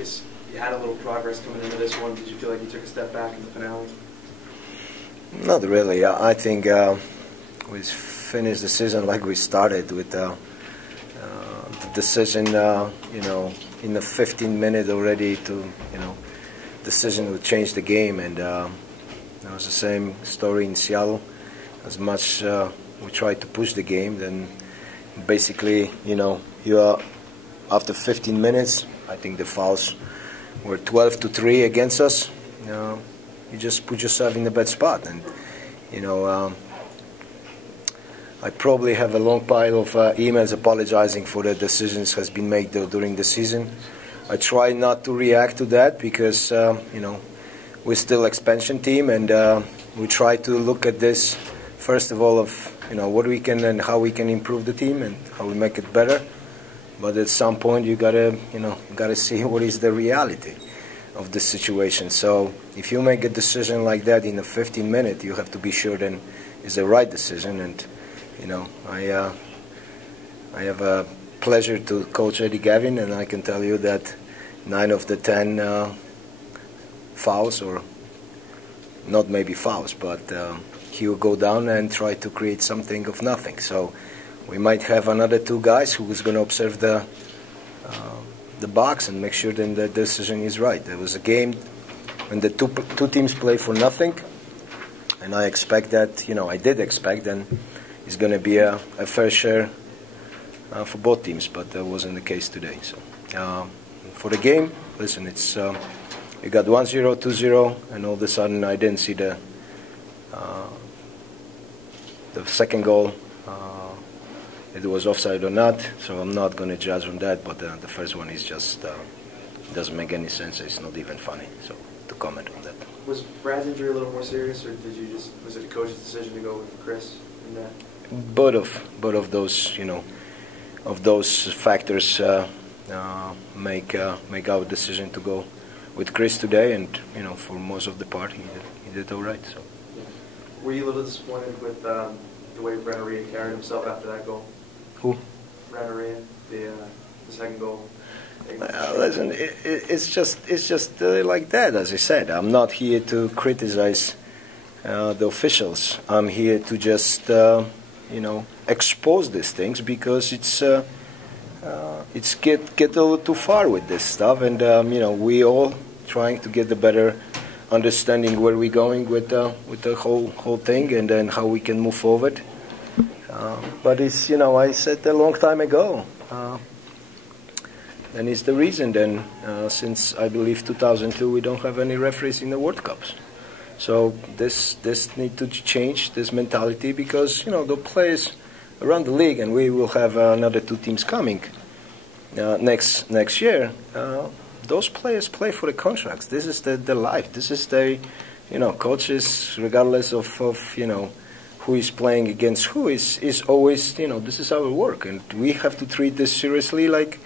guess you had a little progress coming into this one. Did you feel like you took a step back in the finale? Not really. I think we finished the season like we started with the decision, in the 15 minutes already to, decision would change the game, and it was the same story in Seattle. As much we tried to push the game, then basically, you are after 15 minutes. I think the fouls were 12-3 against us. You just put yourself in a bad spot, and I probably have a long pile of emails apologizing for the decisions has been made during the season. I try not to react to that because we're still expansion team, and we try to look at this first of all of what we can and how we can improve the team and how we make it better. But at some point you gotta see what is the reality of the situation. So if you make a decision like that in a 15 minutes, you have to be sure then it's the right decision. And I have a pleasure to coach Eddie Gavin, and I can tell you that 9 of the 10 fouls, or not maybe fouls, but he will go down and try to create something of nothing. So we might have another 2 guys who is going to observe the box and make sure that the decision is right. There was a game when the two teams play for nothing, and I expect that, I did expect, and it's going to be a fair share for both teams, but that wasn't the case today. So for the game, listen, it's you got 1-0, 2-0, and all of a sudden I didn't see the second goal. It was offside or not, so I'm not going to judge on that, but the first one is just doesn't make any sense. It's not even funny, so to comment on that. Was Brad's injury a little more serious, or was it the coach's decision to go with Chris in that? Both of those, of those factors make our decision to go with Chris today, and for most of the part he did all right. So. Yeah. Were you a little disappointed with the way Renneria carried himself after that goal? Who? Renneria, the second goal. Listen, it's just like that. As I said, I'm not here to criticize the officials. I'm here to just expose these things, because it's get a little too far with this stuff, and we all trying to get a better understanding where we're going with the whole thing, and then how we can move forward. But it's I said a long time ago, and it's the reason then since I believe 2002 we don't have any referees in the World Cups. So this need to change, this mentality, because the players around the league, and we will have another 2 teams coming next year. Those players play for the contracts. This is the life. This is the coaches, regardless of who is playing against who, is always this is our work, and we have to treat this seriously like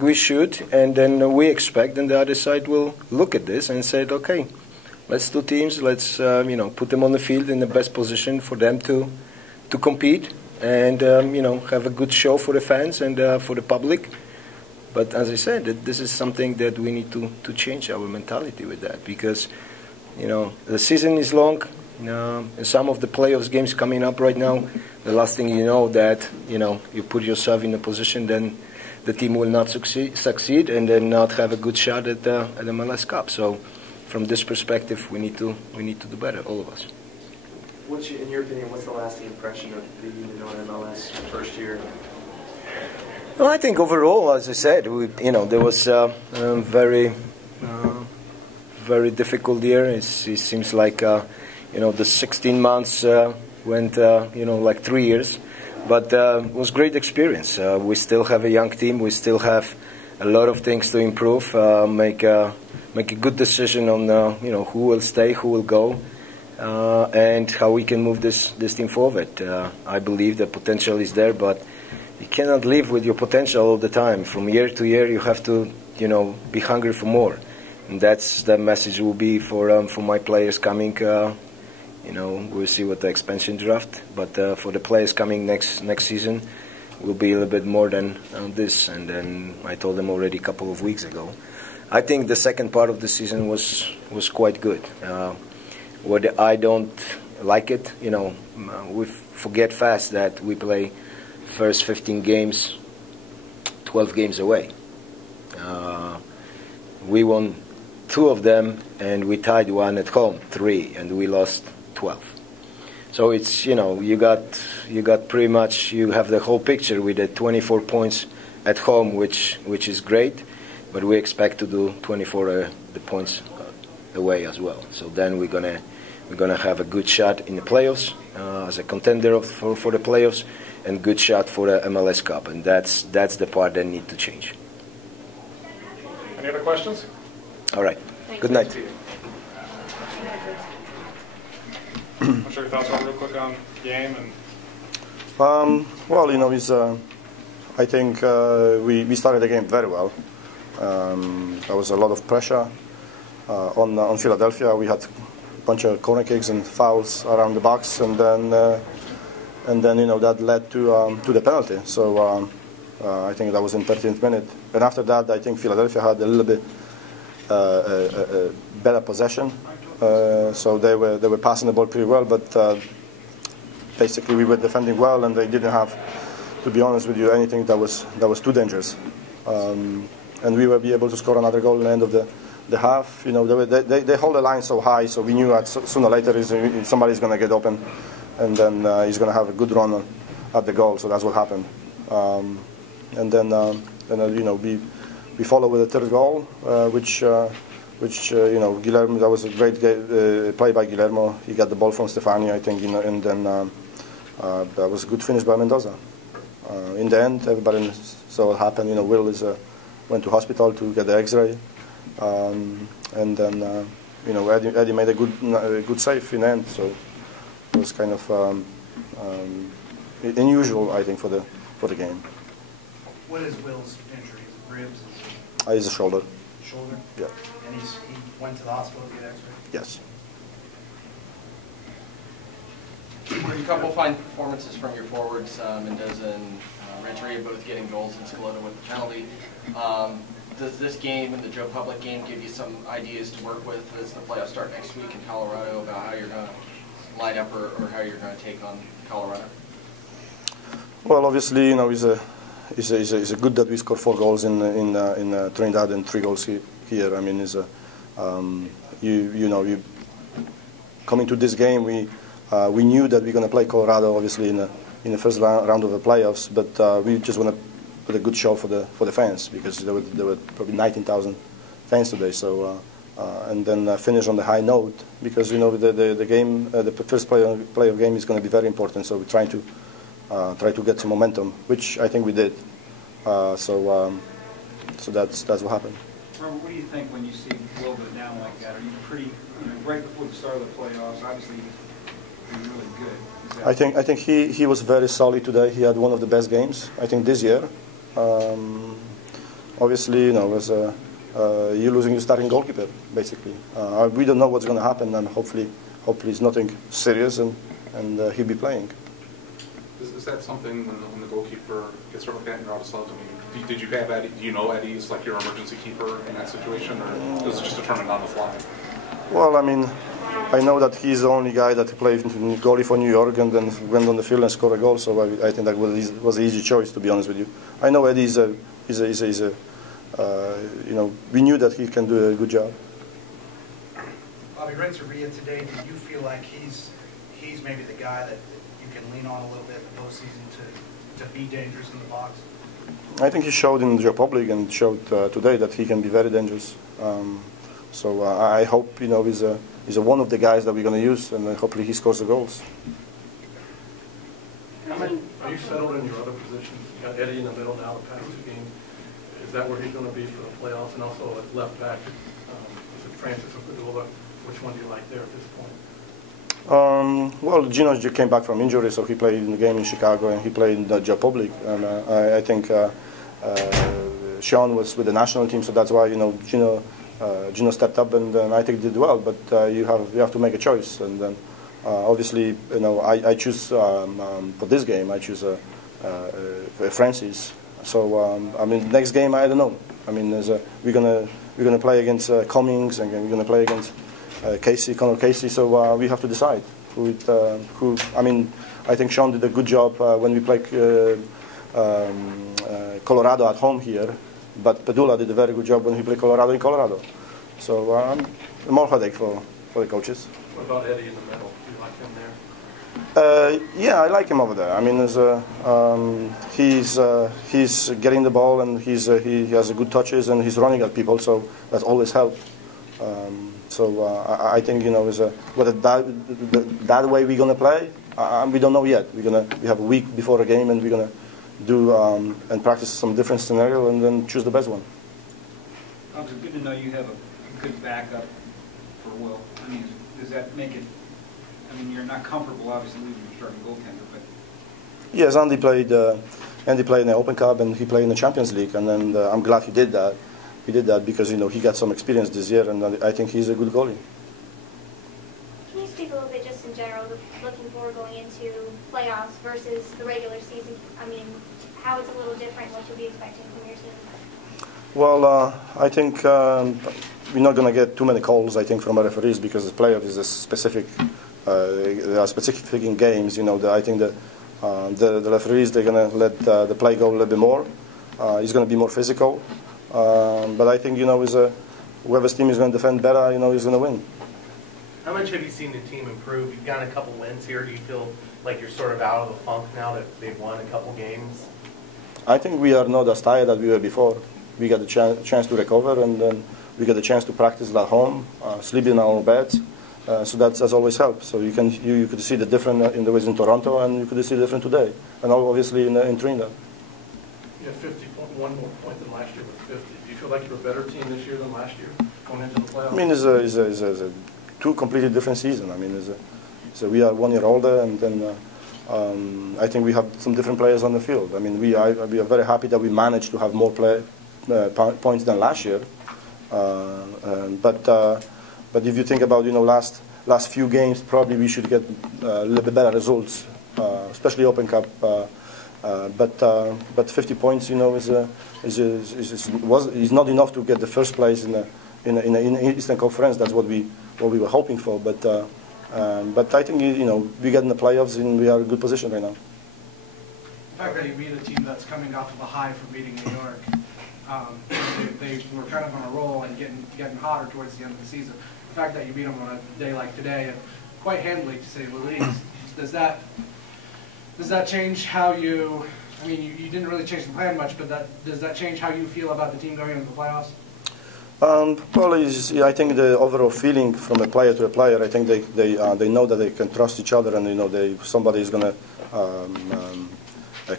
we should, and then we expect, and the other side will look at this and say, okay, let's 2 teams, let's put them on the field in the best position for them to compete, and have a good show for the fans and for the public. But as I said, this is something that we need to change our mentality with that, because the season is long. Some of the playoffs games coming up right now, the last thing that you put yourself in a position, then the team will not succeed and then not have a good shot at the MLS Cup. So from this perspective, we need to do better, all of us. In your opinion, what's the lasting impression of the MLS first year? Well, I think overall, as I said, there was a very difficult year. It seems like the 16 months went like 3 years, but it was great experience. We still have a young team. We still have a lot of things to improve. Make a good decision on who will stay, who will go, and how we can move this team forward. I believe the potential is there, but you cannot live with your potential all the time. From year to year, you have to be hungry for more, and that's the message will be for my players coming. We'll see what the expansion draft, but for the players coming next season, will be a little bit more than this. And then I told them already a couple of weeks ago, I think the second part of the season was quite good. What I don't like it, we forget fast that we play first 15 games, 12 games away. We won 2 of them, and we tied 1 at home, 3, and we lost 12. So it's, you got pretty much, you have the whole picture with the 24 points at home, which is great, but we expect to do 24 the points away as well. So then we're gonna have a good shot in the playoffs as a contender for the playoffs, and good shot for the MLS Cup, and that's the part that need to change. Any other questions? All right. Good night. What's your thoughts real quick on the game? Well, I think we started the game very well. There was a lot of pressure on Philadelphia. We had a bunch of corner kicks and fouls around the box, and then that led to the penalty. So I think that was in 13th minute. And after that, I think Philadelphia had a little bit better possession. So they were passing the ball pretty well, but basically we were defending well, and they didn't have, to be honest with you, anything that was too dangerous. And we will be able to score another goal at the end of the half. They hold the line so high, so we knew that sooner or later somebody's going to get open, and then he's going to have a good run at the goal. So that's what happened. And then we follow with the third goal, which Guillermo, that was a great play by Guillermo. He got the ball from Stefani, I think, and then that was a good finish by Mendoza. In the end, everybody saw what happened. Will went to hospital to get the X-ray, and then Eddie made a good save in the end. So it was kind of unusual, I think, for the game. What is Will's injury? Ribs? It's a shoulder. Shoulder? Yeah. And he went to the hospital to get X-ray? Yes. A couple fine performances from your forwards, Mendoza and Renteria, both getting goals and Scalota with the penalty. Does this game and the Joe Public game give you some ideas to work with as the playoffs start next week in Colorado about how you're going to line up or how you're going to take on Colorado? Well, obviously, it's a good that we scored 4 goals in Trinidad and 3 goals here. I mean, you coming to this game, we knew that we're going to play Colorado, obviously in the first round of the playoffs, but we just want to put a good show for the fans, because there were probably 19,000 fans today. So and then finish on the high note, because the game, the first playoff game is going to be very important. So we're trying to try to get some momentum, which I think we did. So that's what happened. Robert, what do you think when you see Will go down like that? Are you pretty, right before the start of the playoffs, obviously you're really good. I think he was very solid today. He had one of the best games, I think, this year. Obviously, as you're losing your starting goalkeeper, basically. We don't know what's going to happen, and hopefully it's nothing serious, and he'll be playing. Is that something when the goalkeeper gets hurt like that and you're out of subs? I mean, did you have Eddie? Do you know Eddie's like your emergency keeper in that situation, or was it just determined on the fly? Well, I mean, I know that he's the only guy that played goalie for New York and then went on the field and scored a goal. So I think that was an easy choice, to be honest with you. I know Eddie is a we knew that he can do a good job. Bobby Renteria today, do you feel like he's maybe the guy that you can lean on a little bit in the postseason to be dangerous in the box? I think he showed in the Republic and showed today that he can be very dangerous. So I hope he's one of the guys that we're going to use, and hopefully he scores the goals. Are you settled in your other positions? You got Eddie in the middle now, the past 2 games. Is that where he's going to be for the playoffs? And also at left back, is it Francis or Padula? Which one do you like there at this point? Well, Gino came back from injury, so he played in the game in Chicago and he played in the Republic. And I think Sean was with the national team, so that's why Gino stepped up and I think did well. But you have to make a choice, and then obviously I choose for this game I choose Francis. So I mean, next game I don't know. I mean, we're gonna we're going to play against Cummings, and we're going to play against Conor Casey. So we have to decide who. I mean, I think Sean did a good job when we played Colorado at home here, but Padula did a very good job when he played Colorado in Colorado. So more headache for the coaches. What about Eddie in the middle? Do you like him there? Yeah, I like him over there. I mean, he's getting the ball, and he has good touches, and he's running at people, so that's always helped. I think whether that way we're gonna play, we don't know yet. We have a week before a game, and we're gonna do and practice some different scenario, and then choose the best one. It's good to know you have a good backup for Will. I mean, does that make it? I mean, you're not comfortable, obviously, losing your starting goaltender, but yes, Andy played in the Open Cup, and he played in the Champions League, and then I'm glad he did that. He did that because he got some experience this year, and I think he's a good goalie. Can you speak a little bit just in general, looking forward going into playoffs versus the regular season? I mean, how it's a little different, what you'll be expecting from your team? Well, I think we're not going to get too many calls, I think, from our referees, because the playoff is a specific. There are specific in games. I think the referees, they're going to let the play go a little bit more. It's going to be more physical. But I think whoever's team is going to defend better, is going to win. How much have you seen the team improve? You've gotten a couple wins here. Do you feel like you're sort of out of the funk now that they've won a couple games? I think we are not as tired as we were before. We got a chance to recover, and then we got a chance to practice at home, sleep in our beds. So that's always helped. So you could see the difference in the ways in Toronto, and you could see the difference today, and obviously in Trinidad. You have 51 more points than last year with 50. Do you feel like you're a better team this year than last year going into the playoffs? I mean, it's a two completely different seasons. I mean, so we are 1 year older, and then I think we have some different players on the field. I mean, we are very happy that we managed to have more points than last year. But if you think about last few games, probably we should get a little bit better results, especially Open Cup. But 50 points, is not enough to get the first place in the Eastern Conference. That's what we were hoping for. But I think we get in the playoffs, and we are in a good position right now. The fact that you beat a team that's coming off of a high from beating New York, they were kind of on a roll and getting hotter towards the end of the season. The fact that you beat them on a day like today, and quite handily to say the least, does that change how you? I mean, you didn't really change the plan much, but does that change how you feel about the team going into the playoffs? I think the overall feeling from a player to a player, I think they know that they can trust each other, and somebody is going to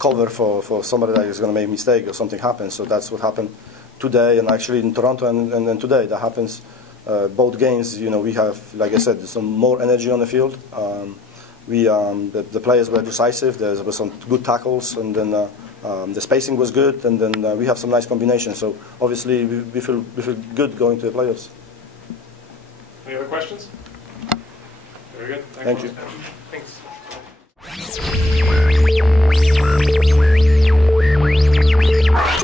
cover for somebody that is going to make a mistake or something happens. So that's what happened today, and actually in Toronto, and then today that happens. Both games, we have, like I said, some more energy on the field. The players were decisive. There were some good tackles, and then the spacing was good, and then we have some nice combinations. So obviously we feel good going to the playoffs. Any other questions? Very good. Thank you. Thanks.